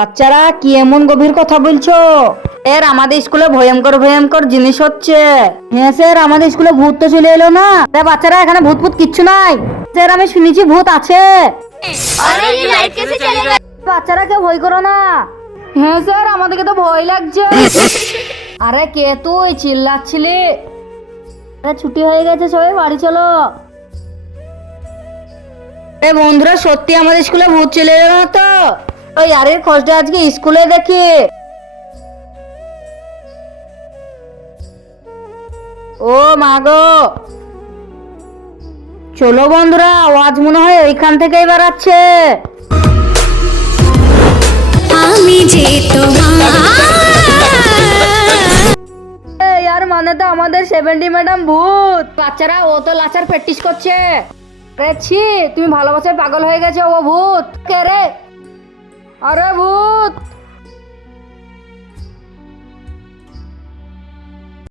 বাচ্চারা কি এমন গভীর কথা বলছো? স্যার আমাদের স্কুলে ভয়ঙ্কর ভয়ঙ্কর জিনিস হচ্ছে। হ্যাঁ স্যার, আমাদের স্কুলে ভূত তো চলে এলো না। বাচ্চারা এখানে ভূত ভূত কিচ্ছু নাই। স্যার আমি শুনেছি ভূত আছে। বাচ্চারা কেউ ভয় করো না। হ্যাঁ স্যার, আমাদেরকে তো ভয় লাগছে। আরে কে তুই চিল্লাচ্ছিলি? ছুটি হয়ে গেছে, সবাই বাড়ি চলো। বন্ধুরা সত্যি আমাদের স্কুলে ভূত চলে এলো না তো? ওই আরে খোঁজটা আজকে স্কুলে দেখি। ও মা গো, চলো বন্ধুরা, আওয়াজ মনে হয় ওইখান থেকেই বেরাচ্ছে। আমি যে यार মানে তো আমাদের 70 ম্যাডাম ভূত। বাচ্চারা ও তো লাচার প্র্যাকটিস করছে। আরে ছি, তুমি ভালোবাসায় পাগল হয়ে গেছো। ও ভূত কে রে? আরে ভূত।